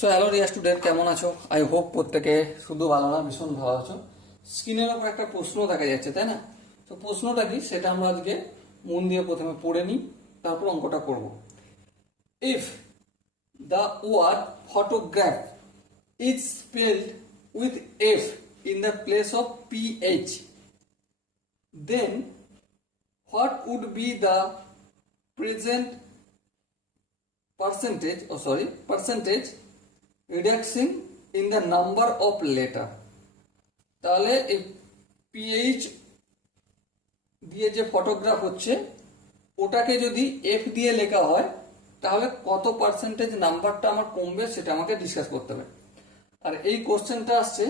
So hello dear student, কেমন আছো? I hope প্রত্যেকে শুধু ভালো না, ভীষণ ভালো আছো। স্ক্রিনের ওপর একটা প্রশ্ন দেখা যাচ্ছে, তাই না? তো প্রশ্নটা কি সেটা আমরা আজকে মন দিয়ে প্রথমে পড়ে নিই, তারপর অঙ্কটা করব। If the word photograph is spelled with F in the place of PH, then what would be the present percentage reduction in the number of letter? তাহলে এই পিএইচ দিয়ে যে ফটোগ্রাফ হচ্ছে ওটাকে যদি এফ দিয়ে লেখা হয় তাহলে কত পার্সেন্টেজ নাম্বারটা আমার কমবে সেটা আমাকে ডিসকাস করতে হবে। আর এই কোশ্চেনটা আসছে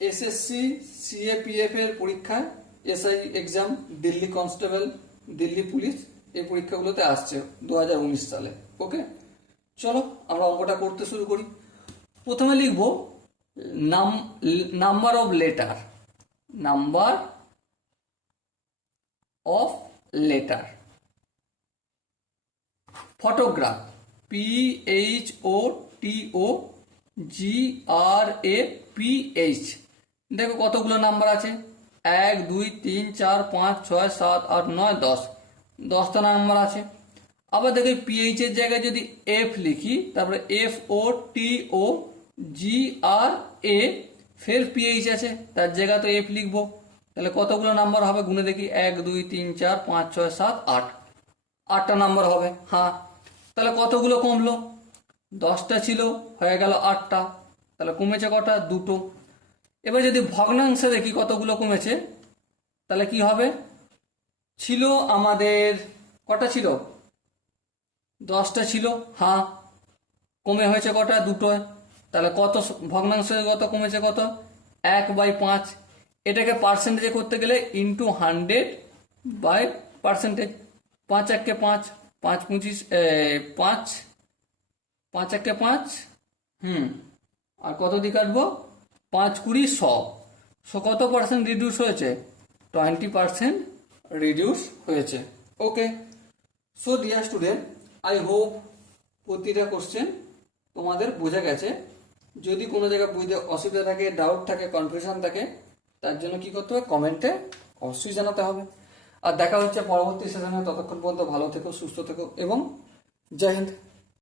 এসএসসি সিএপিএফ এর পরীক্ষায়, SI exam, Delhi constable, Delhi police, এই পরীক্ষাগুলোতে আসছে 2019 সালে। ওকে, চলো আমরা অঙ্কটা করতে শুরু করি। প্রথমে লিখব number of letter, number of letter. Photograph, PHOTOGRAPH। দেখো কতগুলো নাম্বার আছে, 1 2 3 4 5 6 7 8 9 10, 10টা নাম্বার আছে। আবার দেখো পিএইচ এর জায়গায় যদি এফ লিখি, তারপরে FOTOGRA, ফের পিএইচ আছে, তার জায়গায় তো এফ লিখবো। তাহলে কতগুলো নাম্বার হবে গুনে দেখি, 1 2 3 4 5 6 7 8, 8টা নাম্বার হবে। হ্যাঁ, তাহলে কতগুলো কমলো? 10টা ছিল, হয়ে গেল 8টা, তাহলে কমেছে কটা? 2টো। এবার যদি ভগ্নাংশে দেখি কতগুলো কমেছে, তাহলে কি হবে? ছিল আমাদের কটা ছিল? 10টা ছিল, হ্যাঁ, কমে হয়েছে কটা? 2টো। তাহলে কত ভগ্নাংশে কত কমেছে? কত? 1/5। এটাকে পার্সেন্টেজে করতে গেলে ইন্টু 100/পার্সেন্টেজ। 5 1 5, 5 25, 5 5 1 5, আর কত দিয়ে কাটবো? 5 20 100। কত পার্সেন্ট রিডিউস হয়েছে? 20% রিডিউস হয়েছে। Okay, so dear student, I hope প্রতিটা কোশ্চেন তোমাদের বোঝা গেছে। যদি কোনো জায়গায় বুঝতে অসুবিধা থাকে, ডাউট থাকে, কনফিউশন থাকে, তার জন্য কি করতে হবে? কমেন্টে অবশ্যই জানাতে হবে। আর দেখা হচ্ছে পরবর্তী সেশনে। ততক্ষণ পর্যন্ত ভালো থেকো, সুস্থ থেকো এবং জয় হিন্দ।